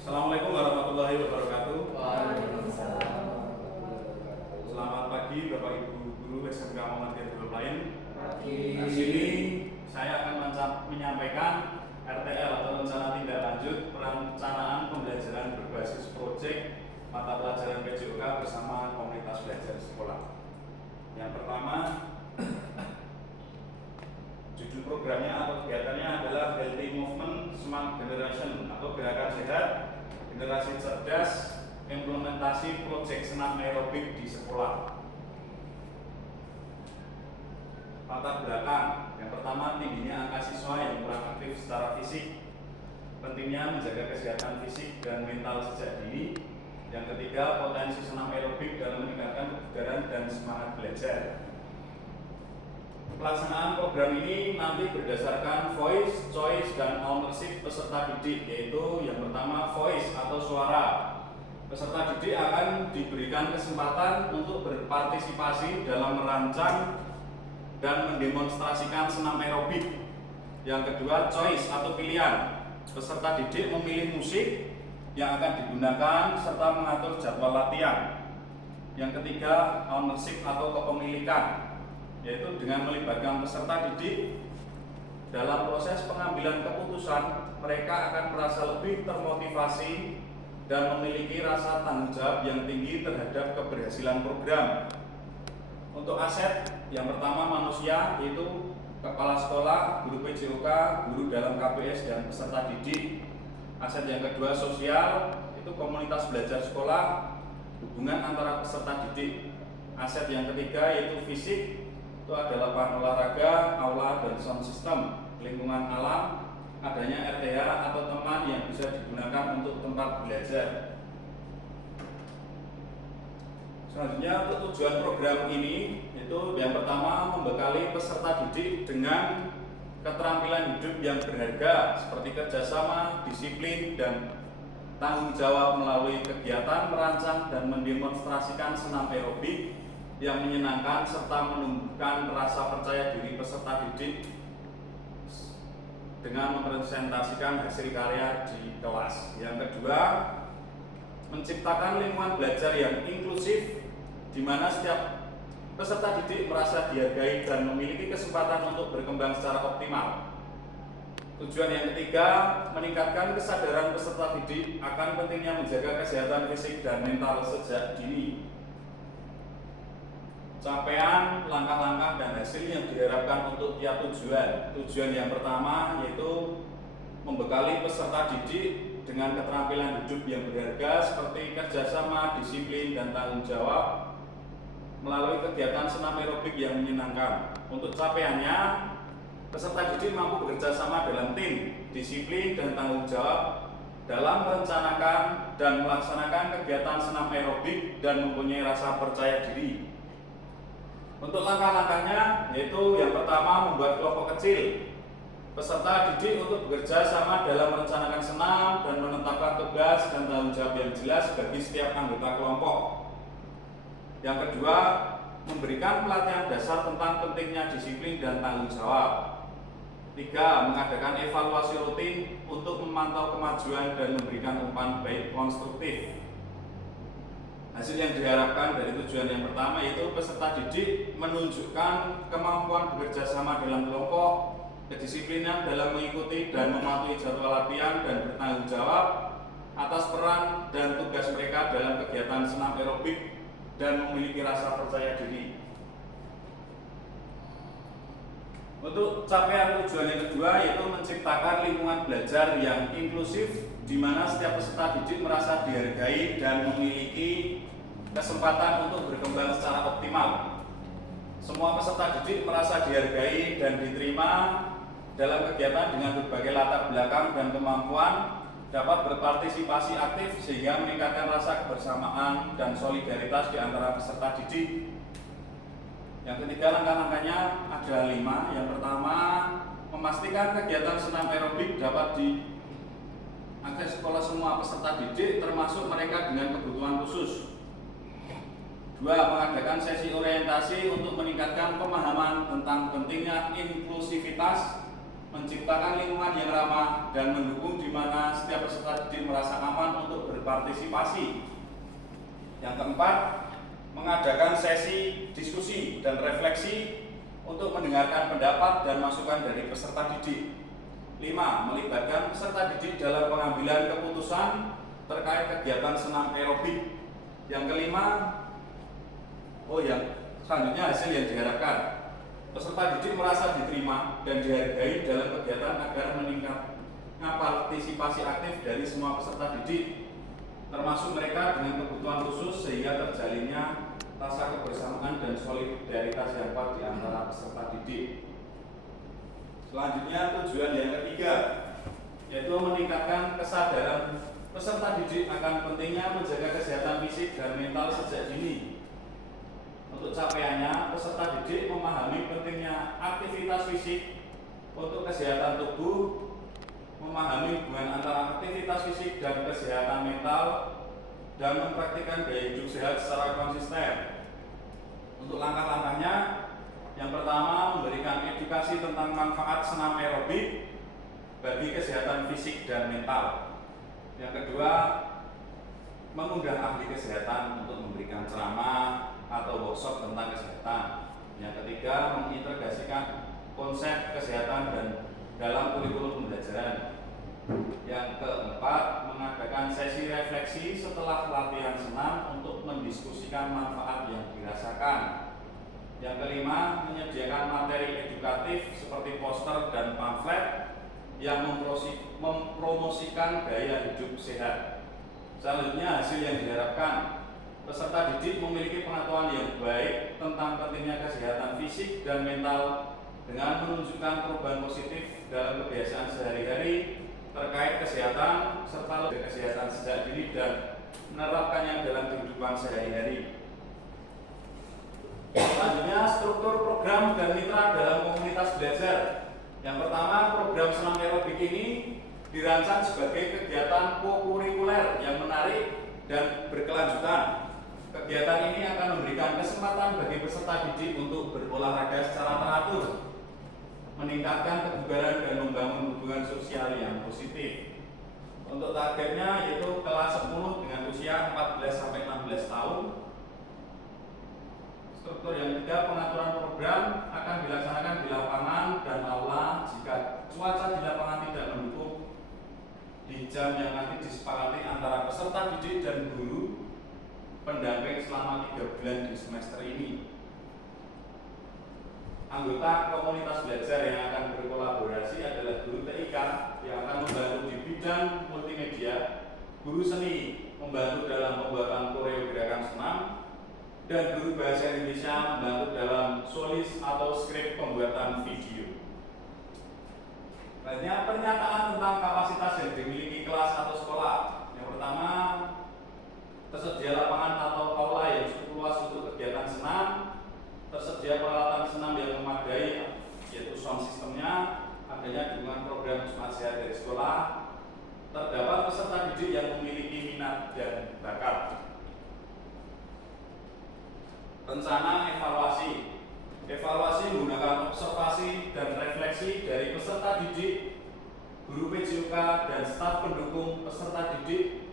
Assalamualaikum warahmatullahi wabarakatuh. Waalaikumsalam. Selamat pagi Bapak Ibu Guru SMK Muhammadiyah Darul Ain. Pagi. Di sini saya akan menyampaikan RTL atau rencana tindak lanjut perencanaan pembelajaran berbasis proyek mata pelajaran PJOK bersama komunitas belajar sekolah. Yang pertama, judul programnya atau kegiatannya adalah Healthy Movement Smart Generation atau gerakan sehat generasi cerdas implementasi proyek senam aerobik di sekolah. Latar belakang yang pertama, tingginya angka siswa yang kurang aktif secara fisik, pentingnya menjaga kesehatan fisik dan mental sejak dini. Yang ketiga, potensi senam aerobik dalam meningkatkan kebugaran dan semangat belajar. Pelaksanaan program ini nanti berdasarkan voice, choice, dan ownership peserta didik, yaitu yang pertama voice atau suara. Peserta didik akan diberikan kesempatan untuk berpartisipasi dalam merancang dan mendemonstrasikan senam aerobik. Yang kedua, choice atau pilihan. Peserta didik memilih musik yang akan digunakan serta mengatur jadwal latihan. Yang ketiga, ownership atau kepemilikan, yaitu dengan melibatkan peserta didik dalam proses pengambilan keputusan, mereka akan merasa lebih termotivasi dan memiliki rasa tanggung jawab yang tinggi terhadap keberhasilan program. Untuk aset, yang pertama manusia, yaitu kepala sekolah, guru PJOK, guru dalam KPS, dan peserta didik. Aset yang kedua sosial, itu komunitas belajar sekolah, hubungan antara peserta didik. Aset yang ketiga yaitu fisik, itu ada lapangan olahraga, aula, dan sound system. Lingkungan alam, adanya RTH atau teman yang bisa digunakan untuk tempat belajar. Selanjutnya, untuk tujuan program ini itu yang pertama, membekali peserta didik dengan keterampilan hidup yang berharga seperti kerjasama, disiplin, dan tanggung jawab melalui kegiatan merancang dan mendemonstrasikan senam aerobik yang menyenangkan serta menumbuhkan rasa percaya diri peserta didik dengan mempresentasikan hasil karya di kelas. Yang kedua, menciptakan lingkungan belajar yang inklusif di mana setiap peserta didik merasa dihargai dan memiliki kesempatan untuk berkembang secara optimal. Tujuan yang ketiga, meningkatkan kesadaran peserta didik akan pentingnya menjaga kesehatan fisik dan mental sejak dini. Capaian, langkah-langkah, dan hasil yang diharapkan untuk tiap tujuan. Tujuan yang pertama yaitu membekali peserta didik dengan keterampilan hidup yang berharga seperti kerjasama, disiplin, dan tanggung jawab melalui kegiatan senam aerobik yang menyenangkan. Untuk capaiannya, peserta didik mampu bekerja sama dalam tim, disiplin, dan tanggung jawab dalam merencanakan dan melaksanakan kegiatan senam aerobik dan mempunyai rasa percaya diri. Untuk langkah-langkahnya yaitu yang pertama, membuat kelompok kecil peserta didik untuk bekerja sama dalam merencanakan senam dan menetapkan tugas dan tanggung jawab yang jelas bagi setiap anggota kelompok. Yang kedua, memberikan pelatihan dasar tentang pentingnya disiplin dan tanggung jawab. Tiga, mengadakan evaluasi rutin untuk memantau kemajuan dan memberikan umpan baik konstruktif. Hasil yang diharapkan dari tujuan yang pertama yaitu peserta didik menunjukkan kemampuan bekerja sama dalam kelompok, kedisiplinan dalam mengikuti dan mematuhi jadwal latihan, dan bertanggung jawab atas peran dan tugas mereka dalam kegiatan senam aerobik dan memiliki rasa percaya diri. Untuk capaian tujuan yang kedua yaitu menciptakan lingkungan belajar yang inklusif di mana setiap peserta didik merasa dihargai dan memiliki kesempatan untuk berkembang secara optimal. Semua peserta didik merasa dihargai dan diterima dalam kegiatan dengan berbagai latar belakang dan kemampuan, dapat berpartisipasi aktif sehingga meningkatkan rasa kebersamaan dan solidaritas di antara peserta didik. Yang ketiga, langkah-langkahnya ada 5. Yang pertama, memastikan kegiatan senam aerobik dapat diakses oleh semua peserta didik termasuk mereka dengan kebutuhan khusus. 2. Mengadakan sesi orientasi untuk meningkatkan pemahaman tentang pentingnya inklusivitas, menciptakan lingkungan yang ramah dan mendukung di mana setiap peserta didik merasa aman berpartisipasi. Yang keempat, mengadakan sesi diskusi dan refleksi untuk mendengarkan pendapat dan masukan dari peserta didik. 5. Melibatkan peserta didik dalam pengambilan keputusan terkait kegiatan senam aerobik. Yang kelima, selanjutnya hasil yang diharapkan. Peserta didik merasa diterima dan dihargai dalam kegiatan agar meningkatkan partisipasi aktif dari semua peserta didik, termasuk mereka dengan kebutuhan khusus, sehingga terjalinnya rasa kebersamaan dan solidaritas yang kuat di antara peserta didik. Selanjutnya, tujuan yang ketiga, yaitu meningkatkan kesadaran peserta didik akan pentingnya menjaga kesehatan fisik dan mental sejak dini. Untuk capaiannya, peserta didik memahami pentingnya aktivitas fisik untuk kesehatan tubuh, memahami hubungan antara aktivitas fisik dan kesehatan mental, dan mempraktikkan gaya hidup sehat secara konsisten. Untuk langkah-langkahnya, yang pertama, memberikan edukasi tentang manfaat senam aerobik bagi kesehatan fisik dan mental. Yang kedua, mengundang ahli kesehatan untuk memberikan ceramah atau workshop tentang kesehatan. Yang ketiga, mengintegrasikan konsep kesehatan dan dalam kurikulum pembelajaran. Yang keempat, mengadakan sesi refleksi setelah latihan senam untuk mendiskusikan manfaat yang dirasakan. Yang kelima, menyediakan materi edukatif seperti poster dan pamflet yang mempromosikan gaya hidup sehat. Selanjutnya, hasil yang diharapkan. Peserta didik memiliki pengetahuan yang baik tentang pentingnya kesehatan fisik dan mental dengan menunjukkan perubahan positif dalam kebiasaan sehari-hari terkait kesehatan serta kesehatan sejak dini dan menerapkannya dalam kehidupan sehari-hari. Selanjutnya, struktur program dan mitra dalam komunitas belajar. Yang pertama, program senam aerobik ini dirancang sebagai kegiatan kokurikuler yang menarik dan berkelanjutan. Kegiatan ini akan memberikan kesempatan bagi peserta didik untuk berolahraga secara teratur, meningkatkan kebugaran dan membangun hubungan sosial yang positif. Untuk targetnya yaitu kelas 10 dengan usia 14-16 tahun. Struktur yang ketiga, pengaturan program akan dilaksanakan di lapangan dan aula jika cuaca di lapangan tidak mendukung di jam yang nanti disepakati antara peserta didik dan guru pendamping selama 3 bulan di semester ini. Anggota komunitas belajar yang akan berkolaborasi adalah guru TIK yang akan membantu di bidang multimedia, guru seni membantu dalam pembuatan koreo gerakan senam, dan guru bahasa Indonesia membantu dalam solis atau skrip pembuatan video. Selanjutnya, pernyataan tentang kapasitas yang dimiliki kelas atau sekolah. Yang pertama, tersedia lapangan atau aula yang cukup luas untuk kegiatan senam, tersedia peralatan senam yang memadai yaitu sound systemnya, adanya dukungan program smart sehat dari sekolah, terdapat peserta didik yang memiliki minat dan bakat. Rencana evaluasi. Evaluasi menggunakan observasi dan refleksi dari peserta didik, guru PJOK dan staf pendukung peserta didik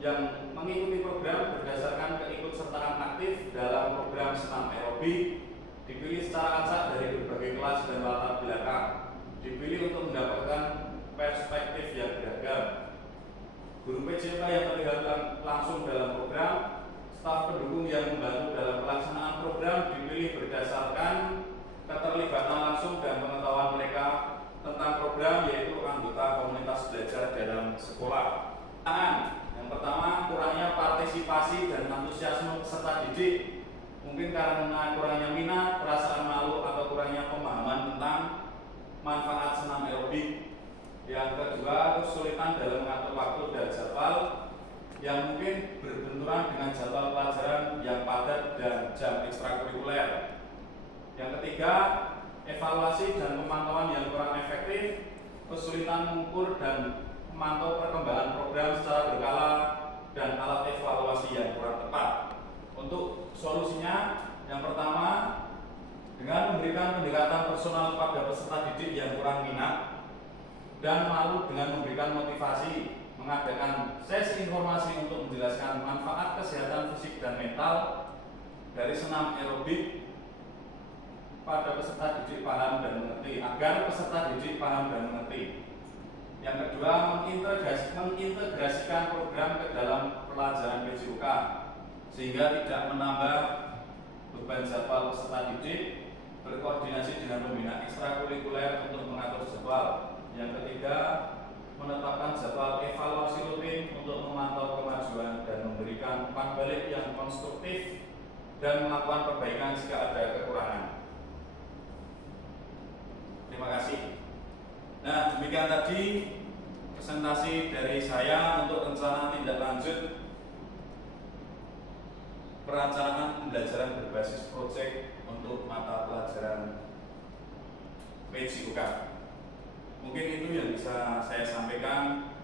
yang mengikuti program berdasarkan keikutsertaan aktif dalam program senam aerobik, dipilih secara acak dari berbagai kelas dan latar belakang, dipilih untuk mendapatkan perspektif yang beragam. Guru PJOK yang terlibat langsung dalam program, staf pendukung yang membantu dalam pelaksanaan program dipilih berdasarkan keterlibatan langsung dan pengetahuan mereka tentang program, yaitu anggota komunitas belajar dalam sekolah. Yang pertama, kurangnya partisipasi dan antusiasme peserta didik, mungkin karena kurangnya minat, perasaan malu, atau kurangnya pemahaman tentang manfaat senam aerobik. Yang kedua, kesulitan dalam mengatur waktu dan jadwal yang mungkin berbenturan dengan jadwal pelajaran yang padat dan jam ekstrakurikuler. Yang ketiga, evaluasi dan pemantauan yang kurang efektif, kesulitan mengukur dan memantau perkembangan program secara berkala, dan alat evaluasi yang kurang tepat. Untuk solusinya, yang pertama, dengan memberikan pendekatan personal pada peserta didik yang kurang minat dan malu dengan memberikan motivasi, mengadakan sesi informasi untuk menjelaskan manfaat kesehatan fisik dan mental dari senam aerobik pada peserta didik paham dan mengerti, agar peserta didik paham dan mengerti. Yang kedua, mengintegrasikan program ke dalam pelajaran PJOK sehingga tidak menambah beban jadwal peserta didik, berkoordinasi dengan pembina ekstrakurikuler untuk mengatur jadwal. Yang ketiga, menetapkan jadwal evaluasi rutin untuk memantau kemajuan dan memberikan umpan balik yang konstruktif dan melakukan perbaikan jika ada kekurangan. Terima kasih. Nah, demikian tadi presentasi dari saya untuk rencana tindak lanjut perencanaan pembelajaran berbasis proyek untuk mata pelajaran PJOK. Mungkin itu yang bisa saya sampaikan.